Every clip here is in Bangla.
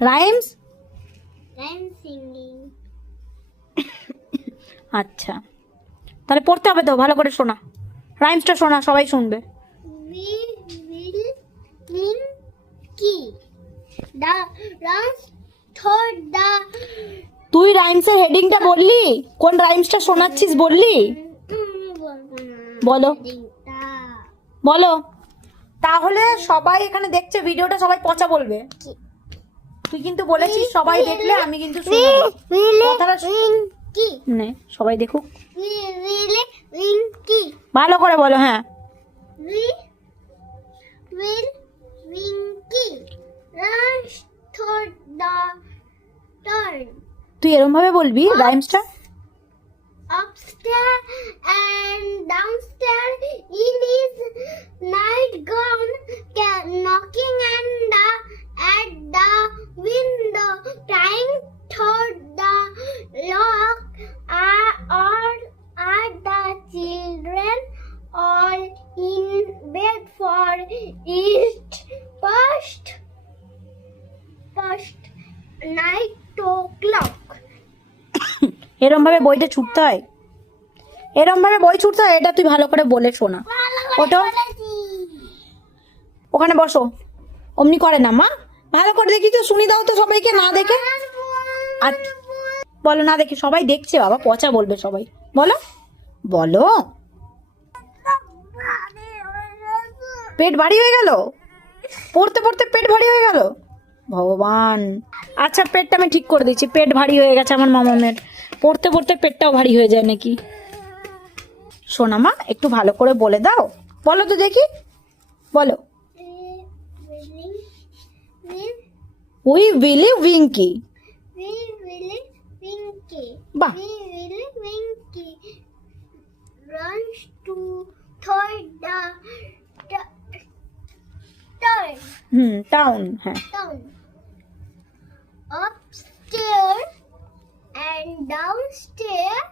Rhymes I'm singing. আচ্ছা। তাহলে পড়তে হবে তো ভালো করে শোনা। রাইমসটা শোনা সবাই শুনবে। We will win key. The last thought the তুই রাইমসের হেডিংটা বললি? কোন রাইমসটা শোনাচ্ছিস বললি? বলো। বলো। তাহলে সবাই এখানে দেখছে ভিডিওটা সবাই পচা বলবে। তুই কিন্তু বলেছিস সবাই দেখলে আমি কিন্তু কথাটা নে সবাই দেখুক। ভালো করে বলো হ্যাঁ। তুই এরম ভাবে বলবি রাইমসটা এরম ভাবে বইটা ছুটতে হয়। এরম ভাবে বই ছুটতে হয়, এটা তুই ভালো করে বলে শোনা। ওটো ওখানে বসো। অমনি করে না, মা। ভালো করে দেখি তো, শুনি দাও তো সবাইকে, না দেখে। আর বলো, না দেখে। সবাই দেখছে, বাবা, পচা বলবে সবাই। বলো। বলো। পেট ভারী হয়ে গেল? পড়তে পড়তে পেট ভারী হয়ে গেল? ভগবান। আচ্ছা পেটটা আমি ঠিক করে দিচ্ছি। পেট ভারী হয়ে গেছে আমার মামামের। পড়তে পড়তে পেটটাও ভারী হয়ে যায় নাকি? শোনা মা একটু ভালো করে বলে দাও। বলো তো দেখি। বলো। We believe winky. বাহ. Runs to toward the হ্যাঁ. downstairs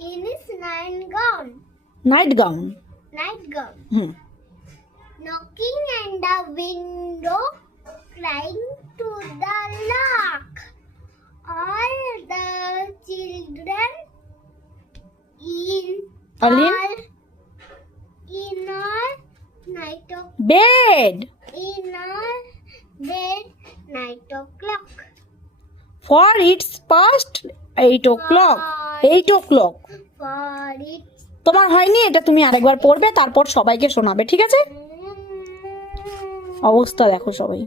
in his nightgown. Nightgown. Nightgown. Hmm. Knocking at the window, crying to the lark. All the children in Alin? all in all night o'clock. Bed. In all bed night o'clock. For it's past eight o'clock eight o'clock তোমার হয়নি? এটা তুমি আরেকবার পড়বে, তারপর সবাইকে শোনাবে, ঠিক আছে? অবস্থা দেখো সবাই।